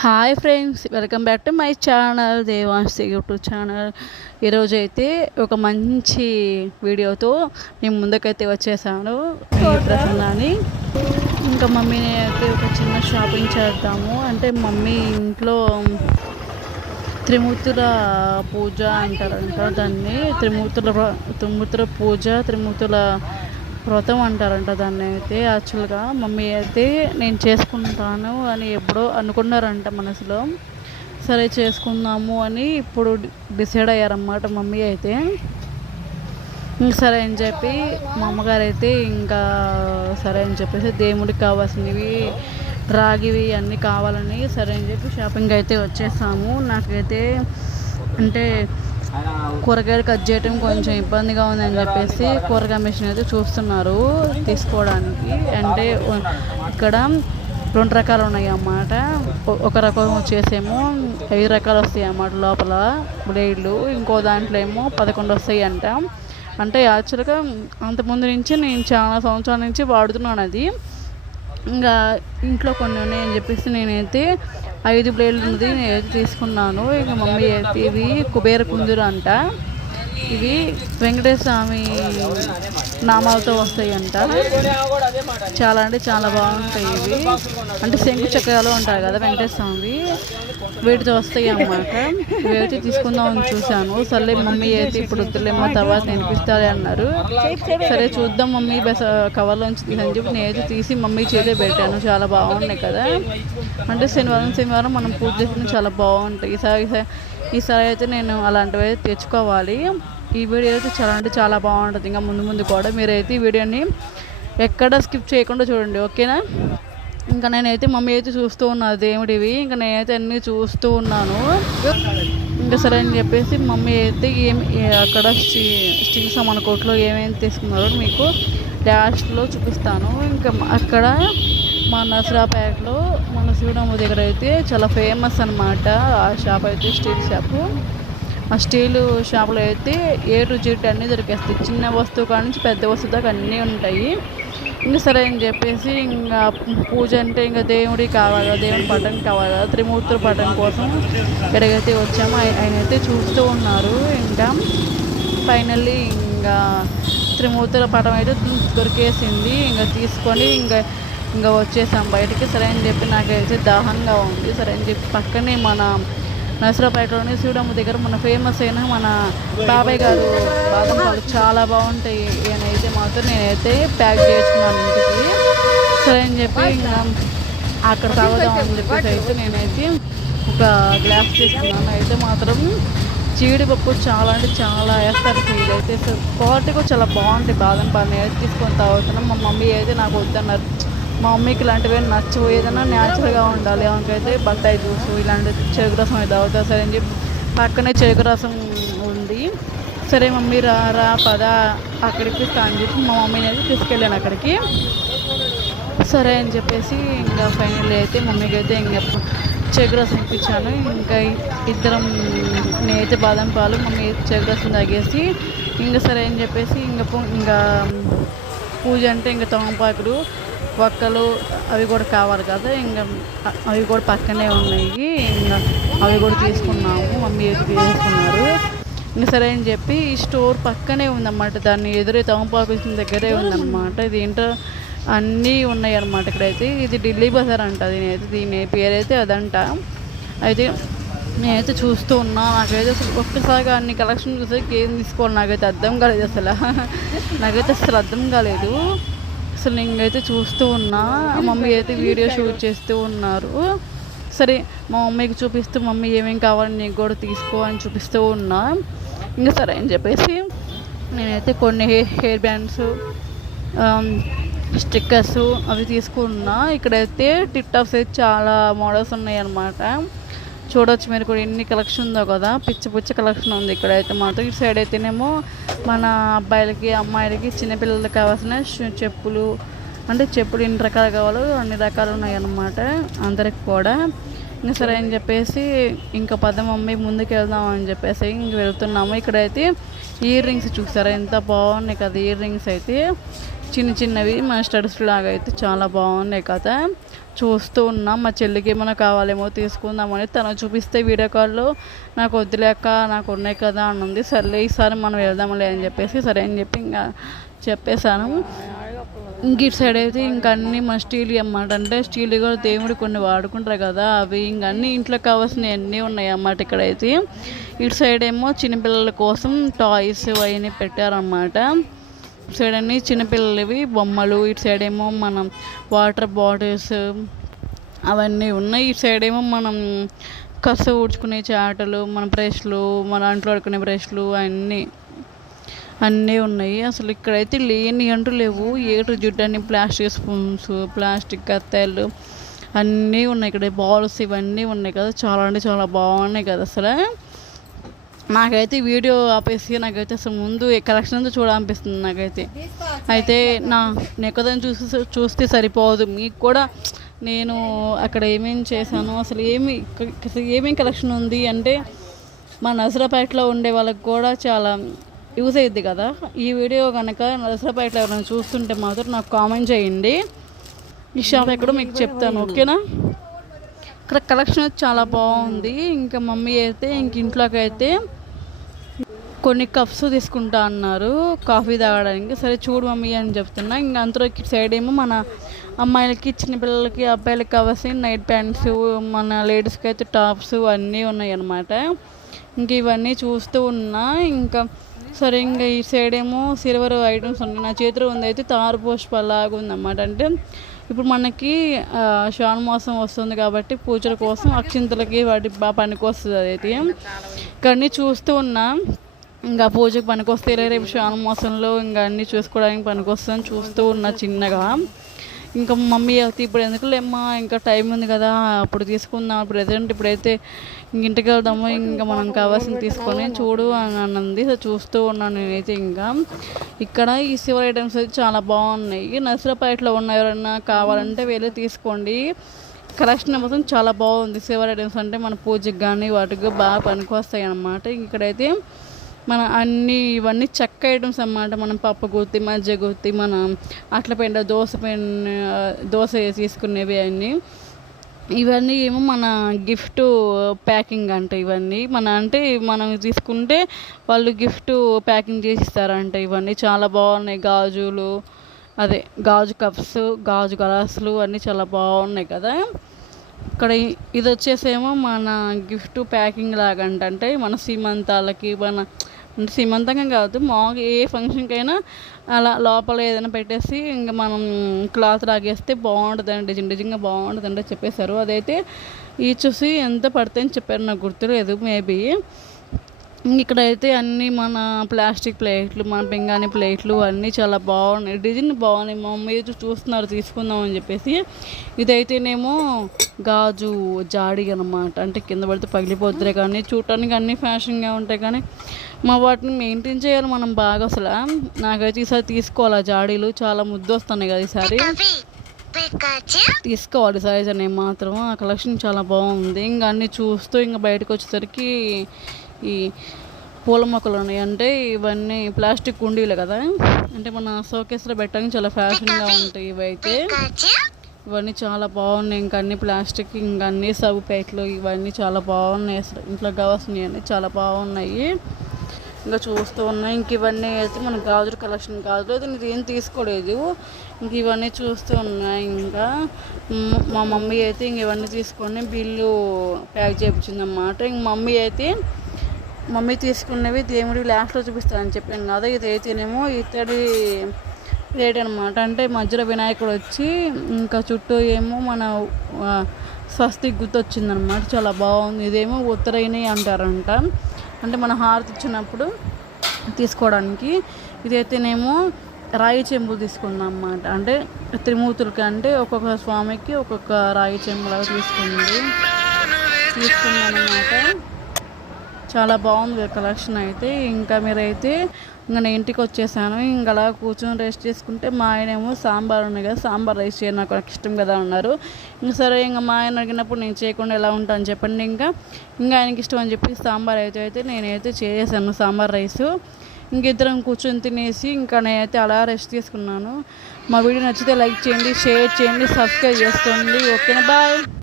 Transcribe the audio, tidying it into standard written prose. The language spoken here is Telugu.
Hi friends, welcome back to my channel Devansh YouTube channel. ఈరోజైతే ఒక మంచి వీడియోతో మేము ముందుకైతే వచ్చేసాను. ప్రసన్నాని ఇంకా మమ్మీని అయితే ఒక చిన్న షాపింగ్ చేద్దాము అంటే మమ్మీ ఇంట్లో త్రిమూర్తుల పూజ అంటారంట. దాన్ని త్రిమూర్తుల పూజ, త్రిమూర్తుల వ్రతం అంటారంట దాన్ని. అయితే యాక్చువల్గా మమ్మీ అయితే నేను చేసుకుంటాను అని ఎప్పుడో అనుకున్నారంట మనసులో. సరే చేసుకుందాము అని ఇప్పుడు డిసైడ్ అయ్యారన్నమాట మమ్మీ అయితే. సరే అని చెప్పి మా అమ్మగారు అయితే ఇంకా సరే అని చెప్పేసి దేవుడికి కావాల్సినవి రాగివి అన్నీ కావాలని సరే అని చెప్పి షాపింగ్ అయితే వచ్చేసాము. నాకైతే అంటే కూరగాయలు కట్ చేయడం కొంచెం ఇబ్బందిగా ఉందని చెప్పేసి కూరగాయ మిషన్ అయితే చూస్తున్నారు తీసుకోవడానికి. అంటే ఇక్కడ 2 రకాలు ఉన్నాయి అన్నమాట. ఒక రకం వచ్చేసేమో 5 రకాలు వస్తాయి అన్నమాట లోపల బ్లేడ్లు. ఇంకో దాంట్లో ఏమో 11 వస్తాయి అంట. అంటే యాక్చువల్గా అంతకుముందు నుంచి నేను చాలా సంవత్సరాల నుంచి వాడుతున్నాను అది. ఇంకా ఇంట్లో కొన్ని ఉన్నాయని చెప్పేసి నేనైతే 5 బ్లేడ్లు ఉన్నది నేనైతే తీసుకున్నాను. ఇంకా మమ్మీ అయితే ఇవి కుబేర కుందురు అంట. ఇవి వెంకటేశ్వర స్వామి నామాలతో వస్తాయి అంట. చాలా అంటే చాలా బాగుంటాయి ఇవి. అంటే శంకు చక్రాలు ఉంటాయి కదా వెంకటేశ్వర స్వామి, వీటితో వస్తాయి అన్నమాట. ఇవైతే తీసుకుందామని చూశాను. సర్లే మమ్మీ అయితే ఇప్పుడు వద్దులేమో తర్వాత నేర్పిస్తారే అన్నారు. సరే చూద్దాం మమ్మీ కవర్లోంచి తీసని చెప్పి నేనైతే తీసి మమ్మీ చేతే పెట్టాను. చాలా బాగున్నాయి కదా. అంటే శనివారం మనం పూజ చేసుకుని చాలా బాగుంటాయి. ఈసారి అయితే నేను అలాంటివి అయితే తెచ్చుకోవాలి. ఈ వీడియో అయితే చాలా అంటే చాలా బాగుంటుంది. ఇంకా ముందు కూడా మీరైతే ఈ వీడియోని ఎక్కడ స్కిప్ చేయకుండా చూడండి, ఓకేనా. ఇంకా నేనైతే మమ్మీ అయితే చూస్తూ ఉన్నాను దేవుడివి. ఇంకా నేనైతే అన్నీ చూస్తూ ఉన్నాను. ఇంకా సరే అని చెప్పేసి మమ్మీ అయితే అక్కడ స్టీల్ సామాన్ కోట్లో ఏమేమి తీసుకున్నారో మీకు లాస్ట్లో చూపిస్తాను. ఇంకా అక్కడ మా నసరాపేటలో మన శివరాము దగ్గర అయితే చాలా ఫేమస్ అనమాట ఆ షాప్ అయితే, స్టీల్ షాపు. ఆ స్టీలు షాపులో అయితే A to Z అన్నీ దొరికేస్తాయి. చిన్న వస్తువు కాడ నుంచి పెద్ద వస్తువు దాకా అన్నీ ఉంటాయి. ఇంకా సరే అని చెప్పేసి ఇంకా పూజ అంటే ఇంకా దేవుడికి కావాలి కదా, దేవుడి పటం కావాలి కదా, త్రిమూర్తుల పటం కోసం ఎక్కడికైతే వచ్చామో ఆయన అయితే చూస్తూ ఉన్నారు. ఇంకా ఫైనల్లీ ఇంకా త్రిమూర్తుల పటం అయితే దొరికేసింది. ఇంకా తీసుకొని ఇంకా వచ్చేసాం బయటికి. సరే అని చెప్పి నాకైతే దాహంగా ఉంది. సరే అని చెప్పి పక్కనే మన నసరాపేటలోని శివడమ్మ దగ్గర మన ఫేమస్ అయిన మన బాబాయ్ గారు బాదం పాలు చాలా బాగుంటాయి. నేనైతే మాత్రం నేనైతే ప్యాక్ చేసుకున్నాను ఇంటికి. సరే అని చెప్పి ఇంకా అక్కడ తాగుదామని చెప్పేసి అయితే నేనైతే ఒక గ్లాస్ తీసుకున్నాను. అయితే మాత్రం జీడిపప్పు చాలా అంటే చాలా వేస్తారు. ఇదైతే క్వాలిటీ కూడా చాలా బాగుంటాయి బాదం పాలు. నేనైతే తీసుకొని తాగుతున్నాను. మా మమ్మీ అయితే నాకు వద్దన్నారు. మా మమ్మీకి ఇలాంటివి నచ్చవు, ఏదైనా న్యాచురల్గా ఉండాలి. ఆమెకైతే బత్తాయి జ్యూసు ఇలాంటి చెరుకు రసం అయితే తాగుతారు. సరే అని చెప్పి పక్కనే చెరుకు రసం ఉంది. సరే మమ్మీ రా పద అక్కడికి అని చెప్పి మా మమ్మీని అయితే తీసుకెళ్ళాను అక్కడికి. సరే అని చెప్పేసి ఇంకా ఫైనల్ అయితే మమ్మీకి అయితే ఇంకా చెరుకు రసం ఇప్పించాను. ఇంకా ఇద్దరం నేనైతే బాదం పాలు, మమ్మీ చెరుకు రసం తాగేసి ఇంకా సరే అని చెప్పేసి ఇంకా పూజ అంటే ఇంకా తమలపాకులు ఒక్కలు అవి కూడా కావాలి కదా. ఇంకా అవి కూడా పక్కనే ఉన్నాయి. ఇంకా అవి కూడా తీసుకున్నాము. మమ్మీ అయితే తీసుకున్నారు. ఇంకా సరే అని చెప్పి ఈ స్టోర్ పక్కనే ఉందన్నమాట. దాన్ని ఎదురే తమలపాకు దగ్గరే ఉందన్నమాట. ఇది ఏంటో అన్నీ ఉన్నాయి అన్నమాట ఇక్కడైతే. ఇది ఢిల్లీ బజార్ అంట. దీని పేరైతే అదంట. అయితే నేనైతే చూస్తూ ఉన్నా. నాకైతే అసలు ఒక్కసారిగా అన్ని కలెక్షన్ చూసే ఏం తీసుకోవాలి నాకైతే అర్థం కాలేదు. నాకైతే అసలు అర్థం కాలేదు. అసలు నేనైతే చూస్తూ ఉన్నా. మమ్మీ అయితే వీడియో షూట్ చేస్తూ ఉన్నారు. సరే మా మమ్మీకి చూపిస్తూ మమ్మీ ఏమేమి కావాలని నీకు కూడా తీసుకో అని చూపిస్తూ ఉన్నా. ఇంకా సరే అని చెప్పేసి నేనైతే కొన్ని హెయిర్ బ్యాండ్స్, స్టిక్కర్స్ అవి తీసుకున్నా. ఇక్కడైతే టిప్ టాప్స్ అయితే చాలా మోడల్స్ ఉన్నాయి అన్నమాట. చూడవచ్చు మీరు కూడా ఎన్ని కలెక్షన్ ఉందో కదా, పిచ్చి కలెక్షన్ ఉంది ఇక్కడైతే మాత్రం. ఇటు సైడ్ అయితేనేమో మన అబ్బాయిలకి అమ్మాయిలకి చిన్నపిల్లలకి కావాల్సిన చెప్పులు, అంటే చెప్పులు ఎన్ని రకాలు కావాలో అన్ని రకాలు ఉన్నాయి అన్నమాట అందరికి కూడా. ఇంకా సరే అని చెప్పేసి ఇంకా మమ్మీ ముందుకు వెళ్దాం అని చెప్పేసి ఇంక వెళ్తున్నాము. ఇక్కడైతే ఇయర్ రింగ్స్ చూసారా ఎంత బాగున్నాయి కదా. ఇయర్ రింగ్స్ అయితే చిన్నవి మన స్టడ్స్ లాగా అయితే చాలా బాగున్నాయి కదా. చూస్తూ ఉన్నా. మా చెల్లికి ఏమైనా కావాలేమో తీసుకుందామని తను చూపిస్తే వీడియో కాల్లో నాకు వద్దులేక నాకు ఉన్నాయి కదా అని ఉంది. సర్లే ఈసారి మనం వెళ్దాంలే అని చెప్పేసి సరే అని చెప్పి ఇంకా చెప్పేశాను. ఇంక ఇటు సైడ్ అయితే ఇంక అన్నీ మన స్టీల్ అన్నమాట. అంటే స్టీల్ కూడా దేవుడు కొన్ని వాడుకుంటారు కదా, అవి ఇంక అన్నీ ఇంట్లో కావాల్సినవి అన్నీ ఉన్నాయి అన్నమాట ఇక్కడైతే. ఇటు సైడ్ ఏమో చిన్నపిల్లల కోసం టాయ్స్ అవన్నీ పెట్టారన్నమాట. ఇటు సైడ్ అన్నీ చిన్నపిల్లలవి బొమ్మలు, ఇటు సైడ్ ఏమో మనం వాటర్ బాటిల్స్ అవన్నీ ఉన్నాయి. ఇటు సైడ్ ఏమో మనం కసు ఊడ్చుకునే చాటలు, మన బ్రష్లు, మన అంట్లో ఆడుకునే బ్రష్లు అన్నీ ఉన్నాయి. అసలు ఇక్కడైతే లేని అంటూ లేవు. ఏటు జుట్టు అన్ని ప్లాస్టిక్ స్పూన్స్, ప్లాస్టిక్ కత్తెలు అన్నీ ఉన్నాయి. ఇక్కడ బాల్స్ ఇవన్నీ ఉన్నాయి కదా, చాలా అంటే చాలా బాగున్నాయి కదా. అసలు నాకైతే వీడియో ఆపేసి నాకైతే అసలు ముందు కలెక్షన్ అంతా చూడాలనిపిస్తుంది నాకైతే. అయితే నెక్కదని చూస్తే సరిపోదు, మీకు కూడా నేను అక్కడ ఏమేమి చేశాను, అసలు ఏమేమి కలెక్షన్ ఉంది అంటే మా నసరాపేటలో ఉండే వాళ్ళకి కూడా చాలా యూజ్ అయ్యిద్ది కదా. ఈ వీడియో కనుక నరసరాపేటలో ఎవరైనా చూస్తుంటే మాత్రం నాకు కామెంట్ చేయండి. ఈ షాప్ ఎక్కడో మీకు చెప్తాను, ఓకేనా. ఇక్కడ కలెక్షన్ చాలా బాగుంది. ఇంకా మమ్మీ అయితే ఇంట్లోకి అయితే కొన్ని కప్స్ తీసుకుంటా అన్నారు కాఫీ తాగడానికి. సరే చూడు మమ్మీ అని చెప్తున్నా. ఇంకా అంతలో సైడ్ ఏమో మన అమ్మాయిలకి, చిన్నపిల్లలకి, అబ్బాయిలకి కావాల్సిన నైట్ ప్యాంట్స్, మన లేడీస్కి అయితే టాప్స్ అన్నీ ఉన్నాయి అన్నమాట. ఇంక ఇవన్నీ చూస్తూ ఉన్నా. ఇంకా సరే ఇంకా ఈ సైడ్ ఏమో సిల్వర్ ఐటమ్స్ ఉన్నాయి. నా చేతిలో ఉంది అయితే తారు పుష్పలాగా ఉందన్నమాట. అంటే ఇప్పుడు మనకి శ్రావణ మాసం వస్తుంది కాబట్టి పూజల కోసం అక్షింతలకి వాటి బాగా పనికొస్తుంది. అదైతే ఇక్కడన్నీ చూస్తూ ఉన్నా. ఇంకా పూజకి పనికొస్తే రేపు శ్రావణ మాసంలో ఇంకా అన్నీ చూసుకోవడానికి పనికొస్తుందని చూస్తూ ఉన్నా చిన్నగా. ఇంకా మమ్మీ అయితే ఇప్పుడు ఎందుకులేమ్మా, ఇంకా టైం ఉంది కదా, అప్పుడు తీసుకుందాం, ప్రజెంట్ ఇప్పుడైతే ఇంటికి వెళ్దాము, ఇంకా మనం కావాల్సింది తీసుకొని చూడు అని అన్నది. చూస్తూ ఉన్నాను నేనైతే. ఇంకా ఇక్కడ ఈ సిల్వర్ ఐటమ్స్ అయితే చాలా బాగున్నాయి. నర్సరాపేటలో ఉన్న ఎవరైనా కావాలంటే వెళ్ళి తీసుకోండి. కలెక్షన్ మొత్తం చాలా బాగుంది. సిల్వర్ ఐటమ్స్ అంటే మన పూజకి కానీ వాటికి బాగా పనికొస్తాయి అన్నమాట. ఇక్కడైతే మన ఇవన్నీ చెక్క ఐటమ్స్ అన్నమాట. మనం పప్పు గుత్తి, మజ్జిగ గుత్తి, మన అట్ల పెండ, దోశ తీసుకునేవి అన్నీ. ఇవన్నీ ఏమో మన గిఫ్ట్ ప్యాకింగ్ అంటే ఇవన్నీ అంటే మనం తీసుకుంటే వాళ్ళు గిఫ్ట్ ప్యాకింగ్ చేసి ఇస్తారంట. ఇవన్నీ చాలా బాగున్నాయి. గాజు కప్స్, గాజు గ్లాసులు అన్నీ చాలా బాగున్నాయి కదా. ఇక్కడ ఇది వచ్చేసేమో మన గిఫ్ట్ ప్యాకింగ్ లాగంట. అంటే మన సీమంతాలకి, సీమంతంగా కాదు, మామూలుగా ఏ ఫంక్షన్కైనా అలా లోపల ఏదైనా పెట్టేసి ఇంకా మనం క్లాత్ లాగేస్తే బాగుంటుందండి, డిజైన్గా బాగుంటుందండి చెప్పేశారు. అదైతే ఈ చూసి ఎంత పడతాయని చెప్పారు, నాకు గుర్తులేదు మేబీ. ఇక్కడైతే అన్నీ మన ప్లాస్టిక్ ప్లేట్లు, మన పింగాణి ప్లేట్లు అన్నీ చాలా బాగున్నాయి, డిజైన్ బాగున్నాయి. మా మమ్మీ చూస్తున్నారు తీసుకుందాం అని చెప్పేసి. ఇదైతేనేమో గాజు జాడి అన్నమాట. అంటే కింద పడితే పగిలిపోతులే కానీ చూడటానికి అన్నీ ఫ్యాషన్గా ఉంటాయి, కానీ వాటిని మెయింటైన్ చేయాలి మనం బాగా. అసలు నాకైతే ఈసారి తీసుకోవాలి జాడీలు, చాలా ముద్దు వస్తున్నాయి కదా ఈసారి, తీసుకోవాలి సైజ్ అనేవి మాత్రం. ఆ కలెక్షన్ చాలా బాగుంది. ఇంకా అన్నీ చూస్తూ ఇంకా బయటకు వచ్చేసరికి ఈ పూల మొక్కలు ఉన్నాయి. అంటే ఇవన్నీ ప్లాస్టిక్ కుండీలు కదా, అంటే మన షోకేస్లో పెట్టడానికి చాలా ఫ్యాషన్గా ఉంటాయి ఇవైతే. ఇవన్నీ చాలా బాగున్నాయి. ఇంకా అన్ని ప్లాస్టిక్, ఇంకా అన్ని సబ్బు ప్యాకెట్లు ఇవన్నీ చాలా బాగున్నాయి. అసలు ఇంట్లో కావాల్సినవి అన్నీ చాలా బాగున్నాయి. ఇంకా చూస్తూ ఉన్నాయి. ఇంక ఇవన్నీ అయితే మన గాజుల కలెక్షన్. గాజులు అయితే నేను ఏం తీసుకోలేదు, ఇంక ఇవన్నీ చూస్తూ ఉన్నాయి. ఇంకా మా మమ్మీ అయితే ఇంక ఇవన్నీ తీసుకొని బిల్లు ప్యాక్ చేయించిందన్నమాట. ఇంక మమ్మీ తీసుకున్నవి దేవుడి లాస్ట్లో చూపిస్తానని చెప్పాను కదా. ఇది అయితేనేమో ఇత్తడి రేట్ అనమాట. అంటే మధ్యలో వినాయకుడు వచ్చి ఇంకా చుట్టూ ఏమో మన స్వస్తిక్ గుర్తు వచ్చిందనమాట. చాలా బాగుంది. ఇదేమో ఉత్తరైన అంటారంట, అంటే మన హారతి ఇచ్చినప్పుడు తీసుకోవడానికి. ఇదైతేనేమో రాయి చెంబులు తీసుకుందాం అన్నమాట. అంటే త్రిమూర్తులకి, అంటే ఒక్కొక్క స్వామికి ఒక్కొక్క రాయి చెంబులాగా తీసుకుందనమాట. చాలా బాగుంది కలెక్షన్ అయితే. ఇంకా మీరైతే ఇంకా నేను ఇంటికి వచ్చేసాను. ఇంకా అలా కూర్చొని రెస్ట్ చేసుకుంటే మా ఆయన ఏమో సాంబార్ ఉన్నాయి కదా, సాంబార్ రైస్ చేయడం నాకు ఇష్టం కదా అన్నారు. ఇంకా సరే ఇంకా మా ఆయన అడిగినప్పుడు నేను చేయకుండా ఎలా ఉంటాను చెప్పండి. ఇంకా ఆయనకి ఇష్టం అని చెప్పి సాంబార్ అయితే నేనైతే చేసాను సాంబార్ రైస్. ఇంకిద్దరం కూర్చొని తినేసి ఇంకా నేనైతే అలా రెస్ట్ తీసుకున్నాను. మా వీడియో నచ్చితే లైక్ చేయండి, షేర్ చేయండి, సబ్స్క్రైబ్ చేసుకోండి. ఓకేనా, బాయ్.